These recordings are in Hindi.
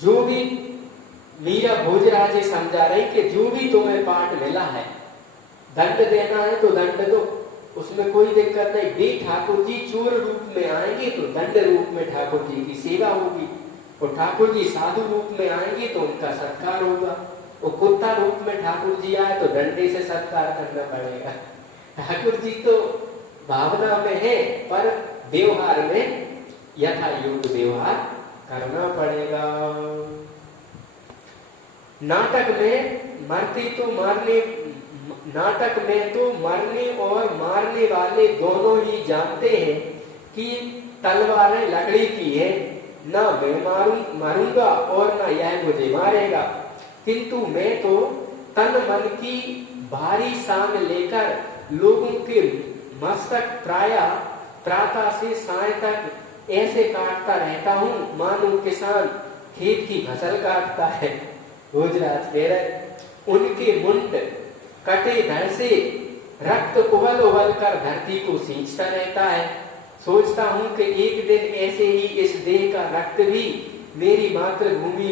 जो भी मीरा भोजराज जी समझा रही कि जो भी तुम्हें पाठ मिला है, दंड देना है तो दंड दो, उसमें कोई दिक्कत नहीं। भी ठाकुर जी चोर रूप में आएंगे तो दंड रूप में ठाकुर जी की सेवा होगी, और ठाकुर जी साधु रूप में आएंगे तो उनका सत्कार होगा। वो कुत्ता रूप में ठाकुर जी आए तो डंडे से सत्कार करना पड़ेगा। ठाकुर जी तो भावना में है, पर व्यवहार में यथा योग्य व्यवहार करना पड़ेगा। नाटक में तो मरने और मारने वाले दोनों ही जानते हैं कि तलवारें लकड़ी की है, ना मैं मारूंगा और ना यह मुझे मारेगा, किंतु मैं तो तन मन की भारी सांग लेकर लोगों के मस्तक प्रातः से साय तक ऐसे काटता रहता हूँ मानो किसान खेत की फसल काटता है। भोजराज कह रहे उनके मुंड कटे धड़ से रक्त उबल उबल कर धरती को सींचता रहता है। सोचता हूँ कि एक दिन ऐसे ही इस देह का रक्त भी मेरी मातृभूमि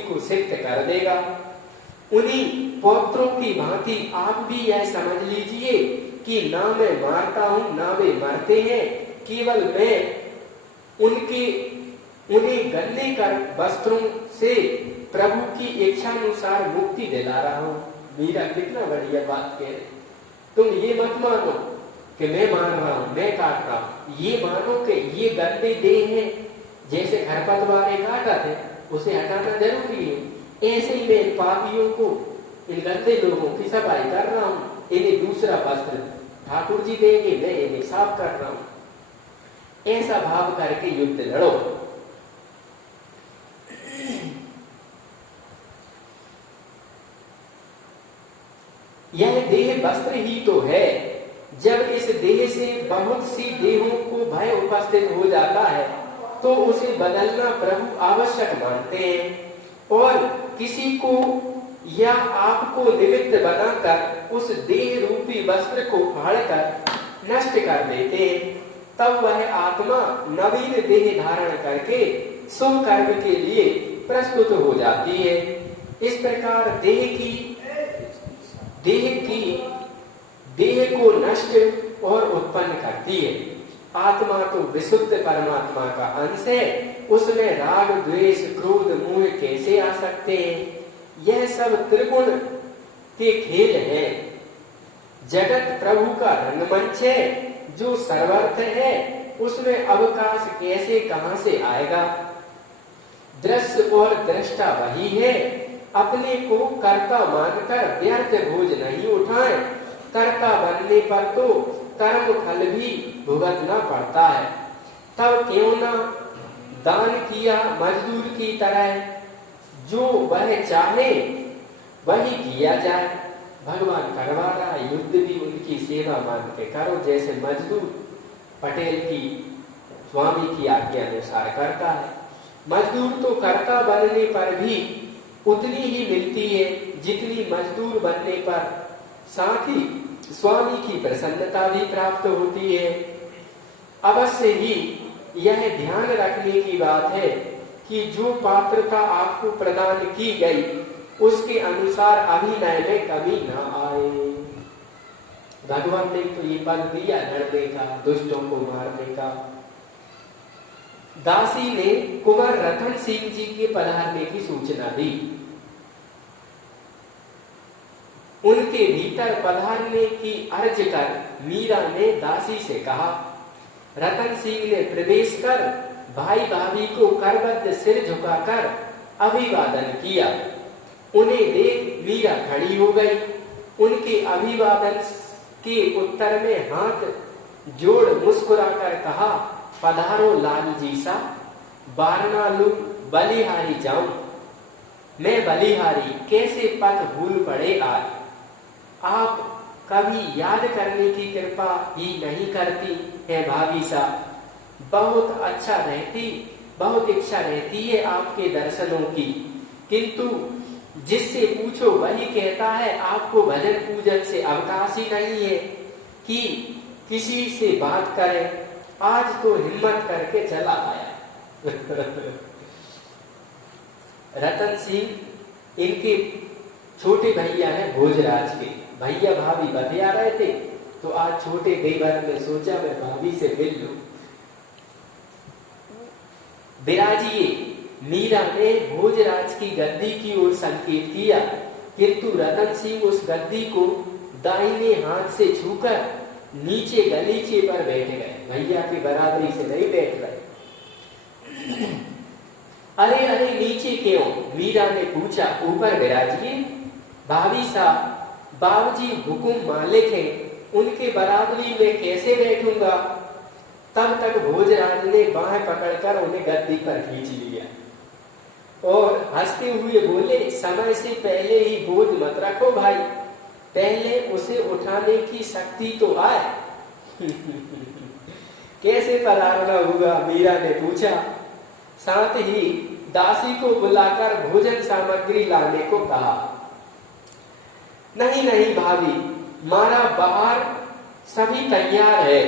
को सिक्त कर देगा। उन्हीं पौत्रों की भांति आप भी यह समझ लीजिए कि ना मैं मारता हूँ ना वे मरते हैं, केवल मैं उन्हें गंदे कर वस्त्रों से प्रभु की इच्छानुसार मुक्ति दिला रहा हूँ। मीरा कितना बढ़िया बात कह रहे। तुम ये मत मानो कि मैं मार रहा हूँ, मैं काट रहा हूँ, ये मानो कि ये गंदे देह है, जैसे खरपतवार काटा थे उसे हटाना जरूरी है, ऐसे ही मैं इन पापियों को, इन गंदे लोगों की सफाई कर रहा हूँ। इन्हें दूसरा वस्त्र ठाकुर जी देंगे, मैं इन्हें साफ कर रहा हूँ। ऐसा भाव करके युद्ध लड़ो। यह देह वस्त्र ही तो है। जब इस देह से बहुत सी देहों को भय उपस्थित हो जाता है तो उसे बदलना प्रभु आवश्यक मानते हैं, और किसी को या आपको निमित्त बनाकर उस देह रूपी वस्त्र को फाड़कर नष्ट कर देते हैं। तब वह आत्मा नवीन देह धारण करके शुभ कर्म के लिए प्रस्तुत हो जाती है। इस प्रकार देह को नष्ट और उत्पन्न करती है। आत्मा तो विशुद्ध परमात्मा का अंश है, उसमें राग द्वेष क्रोध मोह कैसे आ सकते हैं? यह सब त्रिगुण के खेल हैं। जगत प्रभु का रंगमंच है जो सर्वर्थ है, उसमें अवकाश कैसे कहां से आएगा? दृश्य और दृष्टा वही है। अपने को कर्ता मानकर व्यर्थ बोझ नहीं उठाएं। कर्ता बनने पर तो कर्म फल भी भुगतना पड़ता है। तब क्यों ना दान किया मजदूर की तरह, जो वह चाहे वही किया जाए। भगवान करवा रहा है, युद्ध भी उनकी सेवा मान के करो, जैसे मजदूर पटेल की स्वामी की आज्ञा अनुसार करता है। मजदूर तो कर्ता बनने पर भी उतनी ही मिलती है जितनी मजदूर बनने पर, साथ ही स्वामी की प्रसन्नता भी प्राप्त होती है। अवश्य ही यह ध्यान रखने की बात है कि जो पात्रता आपको प्रदान की गई उसके अनुसार अभिनय में कमी न आए। भगवान ने तो ये पद दिया लड़ने का, दुष्टों को मारने का। दासी ने कुंवर रतन सिंह जी के पधारने की सूचना दी। उनके भीतर पधारने की अर्ज कर मीरा ने दासी से कहा। रतन सिंह ने प्रवेश कर भाई भाभी को करबद्ध सिर झुकाकर अभिवादन किया। उन्हें देख मीरा खड़ी हो गई। उनके अभिवादन के उत्तर में हाथ जोड़ मुस्कुराकर कहा, पधारो लाल जी सा, बारनालू बलिहारी जाऊं। मैं बलिहारी, कैसे पथ भूल पड़े आज। आप कभी याद करने की कृपा ही नहीं करती है भाभी सा। बहुत इच्छा रहती है आपके दर्शनों की, किंतु जिससे पूछो वही कहता है आपको भजन पूजन से अवकाश ही नहीं है कि किसी से बात करें। आज तो हिम्मत करके चला आया। रतन सिंह इनके छोटे भैया हैं भोजराज के। भैया भाभी बतिया रहे थे तो आज छोटे देवर ने सोचा मैं भाभी से मिल लूं। बिराजिए, मीरा ने भोजराज की गद्दी की ओर संकेत किया, किंतु रतन सिंह उस गद्दी को दाहिने हाथ से छूकर नीचे गलीचे पर बैठ गए। भैया की बराबरी से नहीं बैठ रहे। अरे अरे नीचे क्यों? मीरा ने पूछा। ऊपर बिराजिए। भाभी साहब, बाबूजी हुकुम मालिक हैं, उनके बराबरी में कैसे बैठूंगा? तब तक भोजराज ने बाहें पकड़कर उन्हें गद्दी पर खींच लिया और हंसते हुए बोले, समय से पहले ही बोझ मत रखो भाई, पहले उसे उठाने की शक्ति तो आए। कैसे परारना होगा? मीरा ने पूछा। साथ ही दासी को बुलाकर भोजन सामग्री लाने को कहा। नहीं नहीं भाभी, मारा बाहर सभी तैयार है,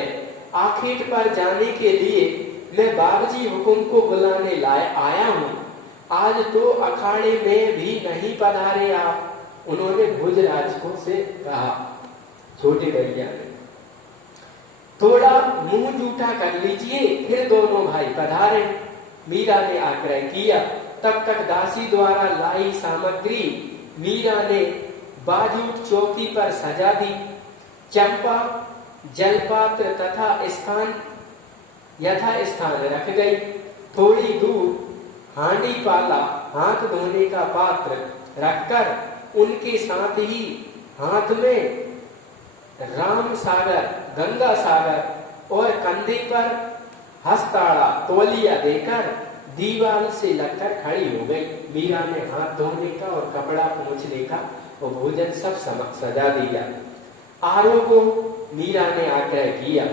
आखिर पर जाने के लिए मैं बाबूजी हुकुम को बुलाने आया हूँ। आज तो अखाड़े में भी नहीं पधारे आप, उन्होंने भोजराज को से कहा। छोटे भैया ने थोड़ा मुंह जूठा कर लीजिए, फिर दोनों भाई पधारे, मीरा ने आग्रह किया। तब तक दासी द्वारा लाई सामग्री मीरा ने बाजूट चौकी पर सजा दी। चंपा जलपात्र तथा स्थान यथा स्थान रख गई। थोड़ी दूर हांडी पाला, हाथ धोने का पात्र रखकर उनके साथ ही हाथ में राम सागर, गंगा सागर और कंधे पर हस्ताड़ा तौलिया देकर दीवार से लगकर खड़ी हो गई। मीरा ने हाथ धोने का और कपड़ा पोंछने का और भोजन सब सजा दिया। आरोगो, मीरा ने आग्रह किया।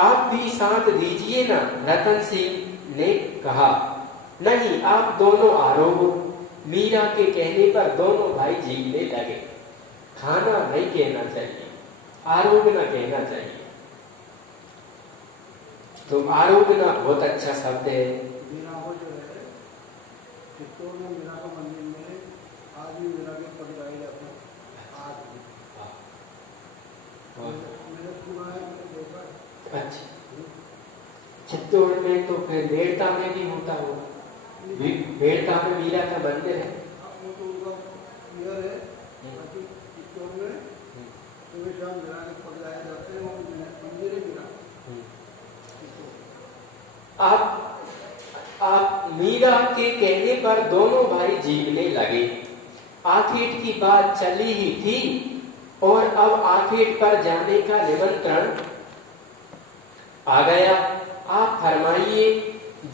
आप भी साथ दीजिए ना, रतन सिंह ने कहा। नहीं, आप दोनों आरोगो। मीरा के कहने पर दोनों भाई जीने लगे। खाना नहीं कहना चाहिए, आरोगना कहना चाहिए। तो आरोगना बहुत अच्छा शब्द है। मीरा हो जो है, चित्तौड़ में मीरा का मंदिर में आज भी मीरा के पद गाए जाते हैं। आज भी मैंने सुना है, मैंने देखा है। अच्छा, चित्तौड़ में तो फिर बेड़ता में भी होता होगा। बेड़ता में मीरा का मंदिर है। वो तो उनका क्लियर है, बाकी चित्तौड़ में सुबह शाम मीरा के पद गाए जाते हैं। वो मंदिर है मीरा। आप मीरा के कहने पर दोनों भाई जीवने लगे। आखेट की बात चली ही थी और अब आखेट पर जाने का निमंत्रण आ गया। आप फरमाइए,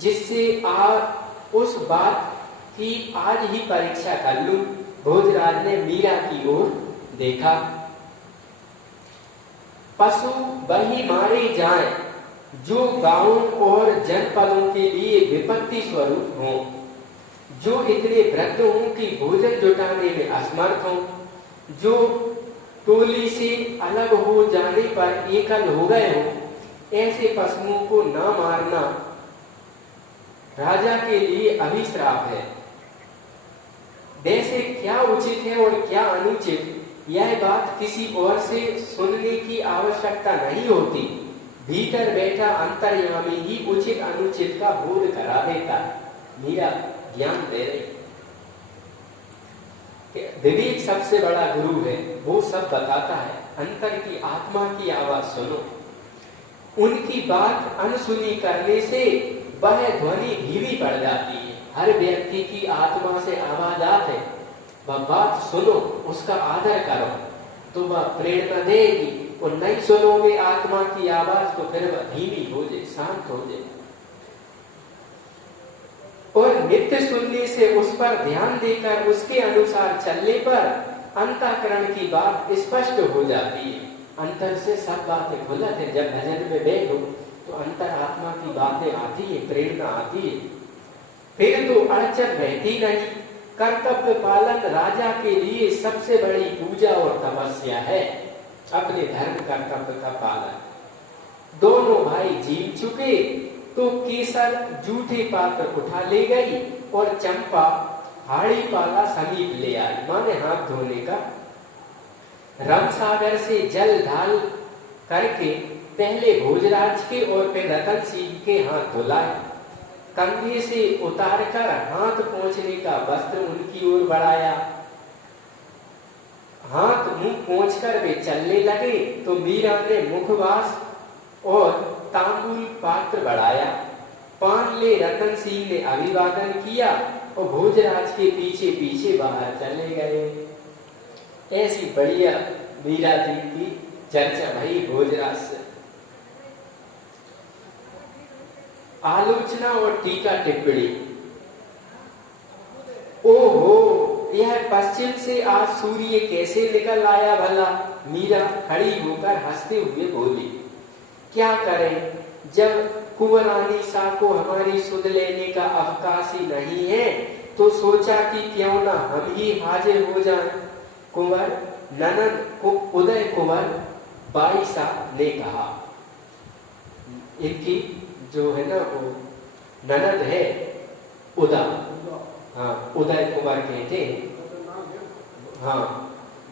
जिससे आप उस बात की आज ही परीक्षा कर लूं। भोजराज ने मीरा की ओर देखा। पशु वही मारे जाएं जो गांवों और जनपदों के लिए विपत्ति स्वरूप हों, जो इतने वृद्ध हों कि भोजन जुटाने में असमर्थ हों, जो टोली से अलग हो जाने पर एकल हो गए हों, ऐसे पशुओं को न मारना राजा के लिए अभिश्राप है। वैसे क्या उचित है और क्या अनुचित, यह बात किसी और से सुनने की आवश्यकता नहीं होती। भीतर बैठा अंतर्यामी ही उचित अनुचित का बोध करा देता है। मीरा ज्ञान दे रही। विवेक सबसे बड़ा गुरु है, वो सब बताता है। अंतर की आत्मा की आवाज सुनो। उनकी बात अनसुनी करने से वह ध्वनि धीमी पड़ जाती है। हर व्यक्ति की आत्मा से आवाज आते, वह बात सुनो, उसका आदर करो तो वह प्रेरणा देगी। और नहीं सुनोगे आत्मा की आवाज तो फिर वह धीमी हो जाए, शांत हो जाए। और नित्य सुनने से उस पर ध्यान देकर उसके अनुसार चलने पर अंतःकरण की बात स्पष्ट हो जाती है। अंतर से सब बातें खुलत है। जब भजन में बैठो तो अंतर आत्मा की बातें आती है, प्रेरणा आती है। फिर तो अड़चन रहती नहीं। कर्तव्य पालन राजा के लिए सबसे बड़ी पूजा और तपस्या है। अपने धर्म कर्तव्य का पालन। दोनों भाई जीव चुके तो केसर जूठे पात्र उठा ले गई और चंपा हाड़ी पाला समीप ले आई, माने हाथ धोने का। रमसागर से जल ढाल करके पहले भोजराज के और फिर रतन सिंह के हाथ धुलाए। कंधे से उतारकर हाथ पोंछने का वस्त्र उनकी ओर बढ़ाया। हाथ मुंह पोंछकर वे चलने लगे तो मीरा ने मुखवास और तांबूल पात्र बढ़ाया। पान ले रतन सिंह ने अभिवादन किया और भोजराज के पीछे पीछे बाहर चले गए। ऐसी बढ़िया मीरा जी की चर्चा भई भोजराज से। आलोचना और टीका टिप्पणी। ओहो, यह पश्चिम से आज सूर्य कैसे निकल आया भला? मीरा खड़ी होकर हंसते हुए बोली। क्या करें, जब कुंवरानी सा को हमारी सुध लेने का अवकाश ही नहीं है तो सोचा कि क्यों ना हम ही हाजिर हो जाएं। कुंवर ननद को उदय कुंवर बाईसा ने कहा। इनकी जो है ना वो ननद है उदा, हाँ उदय कुंवर कहते हैं। हाँ,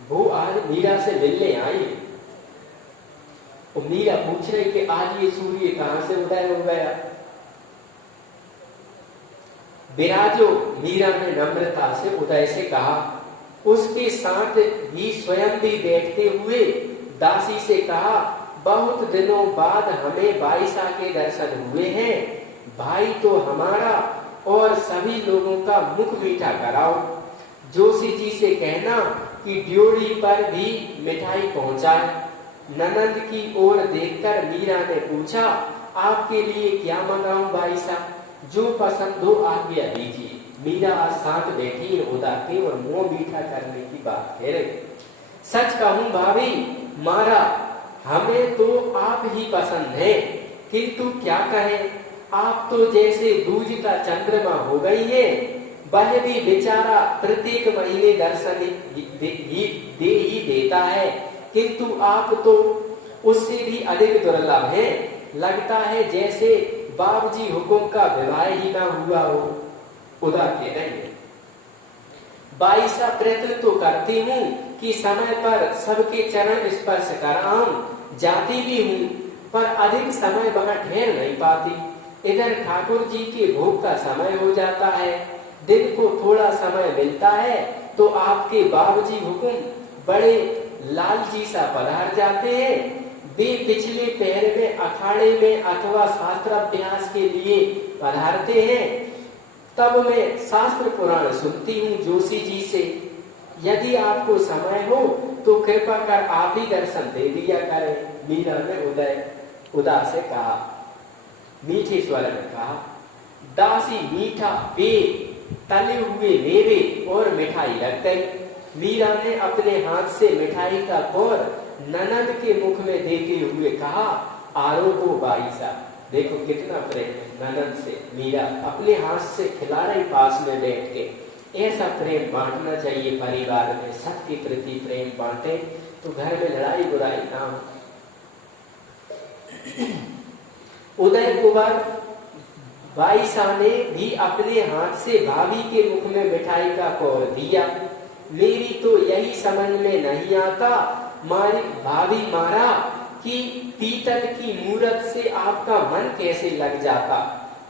वो आज मीरा से मिलने आई। और मीरा पूछ रही कि आज ये सूर्य कहां से उदय हो गया। विराजो, मीरा ने नम्रता से उदय से कहा। उसके साथ ही स्वयं भी बैठते हुए दासी से कहा, बहुत दिनों बाद हमें बाईसा के दर्शन हुए हैं। भाई तो हमारा और सभी लोगों का मुख मीठा कराओ। जोशी जी से कहना कि ड्योढ़ी पर भी मिठाई पहुंचाए। ननद की ओर देखकर मीरा ने पूछा, आपके लिए क्या मंगाऊं बाईसा? जो पसंद हो आज्ञा दीजिए। मीरा आज साथ बैठी उदा के और मुंह मीठा करने की बात कह रही। सच कहूं भाभी, मारा हमें तो आप ही पसंद है, किंतु क्या कहें, आप तो जैसे दूज का चंद्रमा हो गई है। वह भी बेचारा प्रत्येक महीने दर्शन दे ही देता है, किंतु आप तो उससे भी अधिक दुर्लभ हैं। लगता है जैसे बाबूजी हुकुम का विवाह ही ना हुआ हो। उदा कह रहे हैं, बाईसा प्रयत्न तो करती हूँ कि समय पर सबके चरण स्पर्श कराऊं, जाती भी हूँ, पर अधिक समय वहां ठहर नहीं पाती। इधर ठाकुर जी के भोग का समय हो जाता है। दिन को थोड़ा समय मिलता है तो आपके बाबूजी हुकुम बड़े लालजी सा पधार जाते हैं। वे पिछले पहर में अखाड़े में अथवा शास्त्राभ्यास के लिए पधारते हैं। तब मैं शास्त्र पुराण सुनती हूँ जोशी जी से। यदि आपको समय हो तो कृपा कर आप ही दर्शन दे दिया करें। मीरा ने उदा से कहा, मीठे स्वर में कहा। दासी मीठा पे तले हुए मेवे और मिठाई रख गई। मीरा ने अपने हाथ से मिठाई का कौर ननद के मुख में देते हुए कहा, आरोहो बाईसा। देखो कितना प्रेम है ननद से। मीरा अपने हाथ से खिला रही पास में बैठ के। ऐसा प्रेम बांटना चाहिए परिवार में। सबके प्रति प्रेम बांटे तो घर में लड़ाई बुराई ना हो। उदय कुमार बाईसा ने भी अपने हाथ से भाभी के मुख में मिठाई का कौर दिया। मेरी तो यही समझ में नहीं आता मारी भाभी मारा कि पीतल की मूरत से आपका मन कैसे लग जाता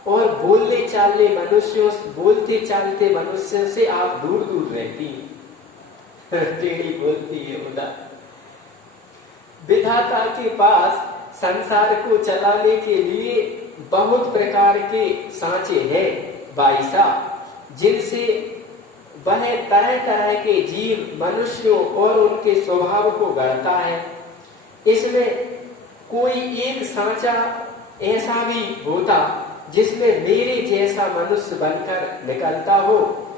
और बोलते चालते मनुष्यों से आप दूर दूर रहती। टेढ़ी बोलती है उदा। विधाता के पास संसार को चलाने के लिए बहुत प्रकार के सांचे हैं बाईसा, जिनसे वह तरह तरह के जीव मनुष्यों और उनके स्वभाव को गढ़ता है। इसमें कोई एक सांचा ऐसा भी होता जिसमें मेरे जैसा मनुष्य बनकर निकलता हो।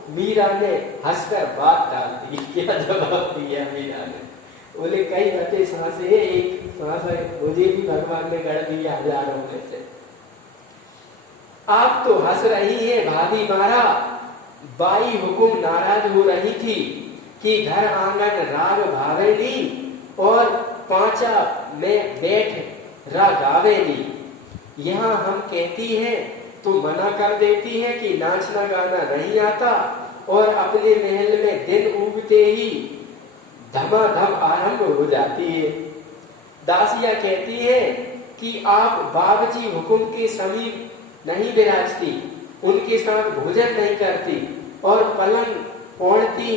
मीरा ने हंसकर बात डाल दी। क्या जवाब दिया मीरा ने? बोले कई बते सांसे, एक सांस मुझे भी भगवान ने गढ़ दिया हजारों में से। आप तो हंस रही है भाभी मारा। बाई हुकुम नाराज हो रही थी कि घर आंगन राग भावेली और पांचा में बैठ रा गावेली। यहाँ हम कहती हैं तो मना कर देती है कि नाचना गाना नहीं आता, और अपने महल में दिन उगते ही धमाधम आरंभ हो जाती है। दासियां कहती है कि आप बाबजी हुकुम के समीप नहीं विराजती, उनके साथ भोजन नहीं करती और पलंग ओढ़ती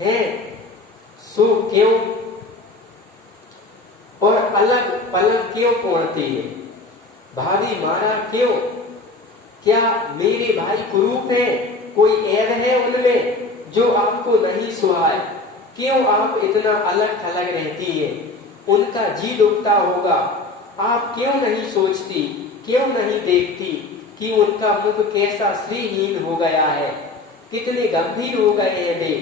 हैं, सो क्यों और अलग पलंग क्यों ओढ़ती है? भाभी मारा क्यों? क्या मेरे भाई कुरूप है? कोई ऐब है उनमें जो आपको नहीं सुहाए? क्यों आप इतना अलग थलग रहती है? उनका जी दुखता होगा, आप क्यों नहीं सोचती, क्यों नहीं देखती कि उनका मुख कैसा श्रीहीन हो गया है, कितने गंभीर हो गए हैं वे।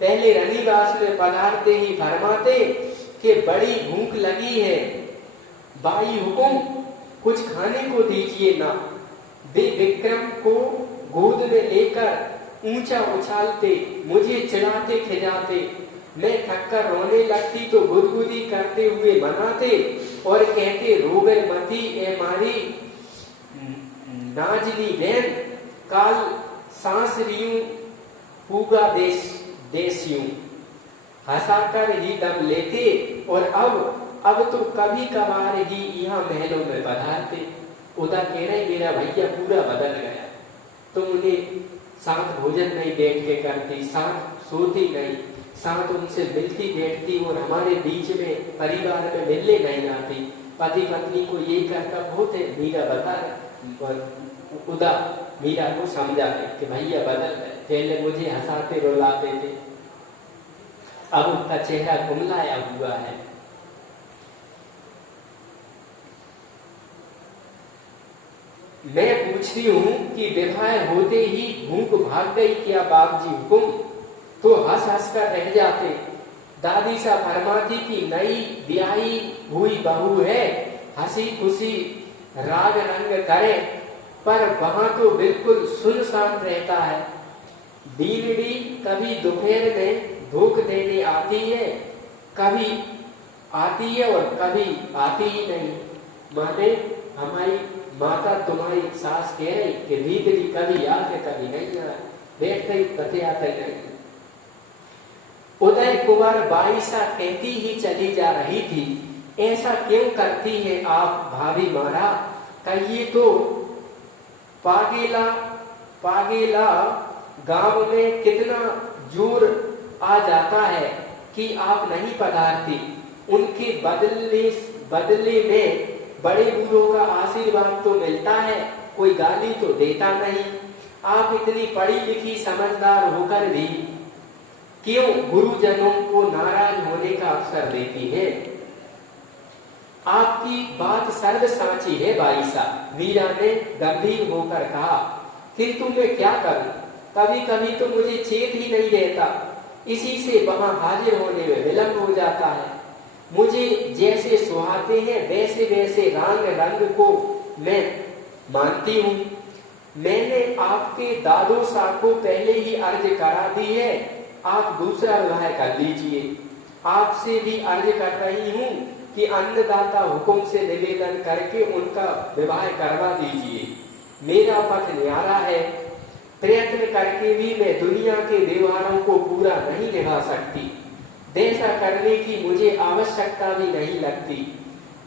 पहले रनिवास में पधारते ही फरमाते कि बड़ी भूख लगी है, बाई हुकुम कुछ खाने को दीजिए ना। वे विक्रम को गोद में लेकर ऊंचा उछालते, मुझे चिढ़ाते खिजाते, मैं थक कर रोने लगती तो गुदगुदी करते हुए मनाते और कहते, रो गए मती ए मारी नाजनी बहन, काल सांस रियूं पूगा देसियूं। हंसाकर ही दम लेते और अब तो कभी कभार ही यहाँ महलों में पधारते। उदा कह रहे मेरा भैया पूरा बदल गया, तुम उन्हें साथ भोजन नहीं बैठ के करती, साथ सोती नहीं, साथ उनसे मिलती बैठती और हमारे बीच में परिवार में मिलने नहीं आती। पति पत्नी को ये कहता बहुत है। मीरा बता उदा मीरा को समझा कि भैया बदल गए, पहले मुझे हंसाते रुलाते थे, अब उनका चेहरा कुमलाया हुआ है। मैं पूछती हूँ कि विवाह होते ही भूख भाग गई क्या बाबजी हुकुम? तो हंस हंस कर रह जाते। दादी सा फरमाती कि नई ब्याही हुई बहू है, हंसी खुशी राग रंग करे, पर वहां तो बिल्कुल सुनसान रहता है। दीनड़ी कभी दोपहर में भूख देने आती है, कभी आती है और कभी आती ही नहीं। माने हमारी माता तुम्हारी सास कह रही कि दीदी कभी आते कभी नहीं आए, बैठते ही पते आते नहीं। उदय कुमार बाईसा कहती ही चली जा रही थी, ऐसा क्यों करती है आप भाभी मारा? कहिए तो पागेला गांव में कितना जोर आ जाता है कि आप नहीं पधारती। उनके बदले में बड़े बूढ़ों का आशीर्वाद तो मिलता है, कोई गाली तो देता नहीं। आप इतनी पढ़ी लिखी समझदार होकर भी क्यों गुरुजनों को नाराज होने का अवसर देती है? आपकी बात सर्व साची है बाईसा, मीरा ने गंभीर होकर कहा, किंतु मैं क्या करूं? कभी कभी तो मुझे चेत ही नहीं रहता, इसी से वहां हाजिर होने में विलंब हो जाता है। मुझे जैसे सुहाते हैं वैसे वैसे रंग को मैं मानती हूँ। मैंने आपके दादो साहब को पहले ही अर्ज करा दी है, आप दूसरा विवाह कर लीजिए। आपसे भी अर्ज कर रही हूँ कि अन्नदाता हुक्म से निवेदन करके उनका विवाह करवा दीजिए। मेरा पथ न्यारा है, प्रयत्न करके भी मैं दुनिया के व्यवहारों को पूरा नहीं निभा सकती। वैसा करने की मुझे आवश्यकता भी नहीं लगती।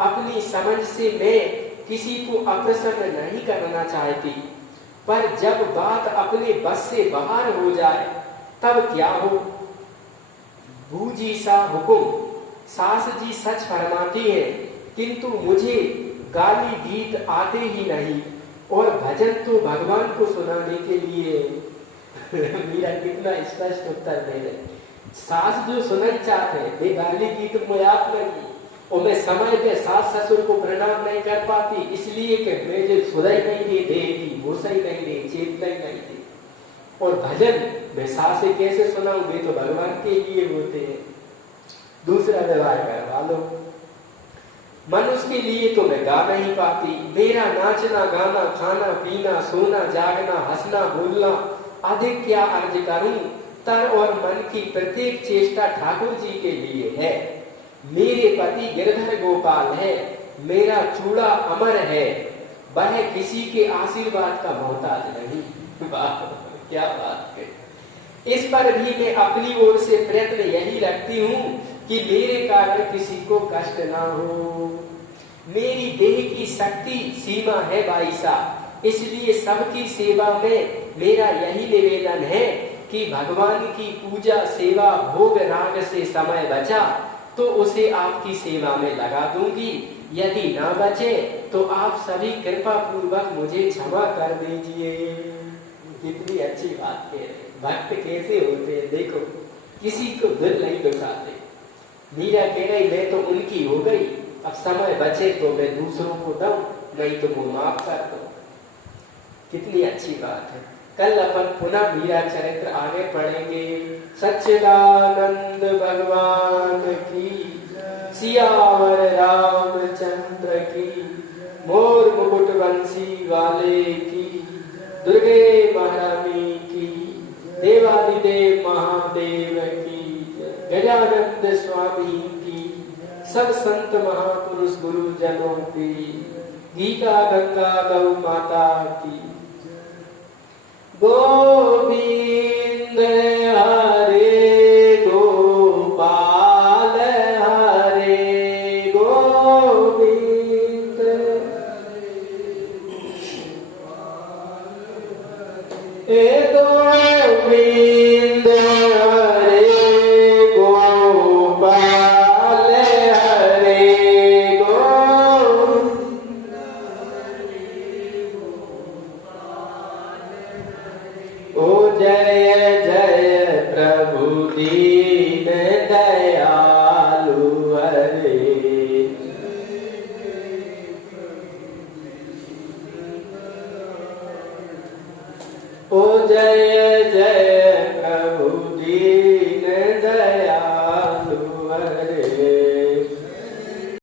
अपनी समझ से मैं किसी को अप्रसन्न नहीं करना चाहती, पर जब बात अपने बस से बाहर हो जाए तब क्या हो? बूजी सा हुकुम, सास जी सच फरमाती है, किंतु मुझे गाली गीत आते ही नहीं, और भजन तो भगवान को सुनाने के लिए। मेरा कितना स्पष्ट उत्तर दे रहे। सास जो सुनना चाहते वे गाली गीत में आप नहीं, और मैं समय पे सास ससुर को प्रणाम नहीं कर पाती, इसलिए कि मुझे सुधाई नहीं देगी, घुसाई नहीं दे, चेतना ही नहीं दे। और भजन मैं सास से कैसे सुनाऊंगी? तो भगवान के लिए होते हैं। दूसरा व्यवहार करवा लो। मनुष्य के लिए तो मैं गा नहीं पाती। मेरा नाचना गाना खाना पीना सोना जागना हंसना बोलना अधिक क्या अर्ज करूं? तर और मन की प्रत्येक चेष्टा ठाकुर जी के लिए है। मेरे पति गिरधर गोपाल है, मेरा चूड़ा अमर है, वह किसी के आशीर्वाद का मोहताज नहीं। वाह, क्या बात है। इस पर भी मैं अपनी ओर से प्रयत्न यही रखती हूँ कि मेरे कारण किसी को कष्ट ना हो। मेरी देह की शक्ति सीमा है भाई साहब, इसलिए सबकी सेवा में मेरा यही निवेदन है कि भगवान की पूजा सेवा भोग राग से समय बचा तो उसे आपकी सेवा में लगा दूंगी, यदि ना बचे तो आप सभी कृपा पूर्वक मुझे क्षमा कर दीजिए। कितनी अच्छी बात है। भक्त कैसे होते हैं देखो, किसी को दिल नहीं दुखाते। मीरा कह रही मैं तो उनकी हो गई, अब समय बचे तो मैं दूसरों को दूं, नहीं तो वो माफ कर दो। कितनी अच्छी बात है। कल अपन पुनः मीरा चरित्र आगे पढ़ेंगे। सच्चिदानंद भगवान की, सियावर रामचंद्र की, मोर मुकुट बंसी वाले की, दुर्गे महारानी की, देवादिदेव महादेव की, गजानंद स्वामी की, सब संत महापुरुष गुरुजनों की, गीता गंगा गौ माता की। गोविंद हरे गोपाल हरे गोविंद, गोविंद हरे गोपाल हरे गोविंद, ओ जय जय प्रभु दीन दयालु हरे। ओ जय जय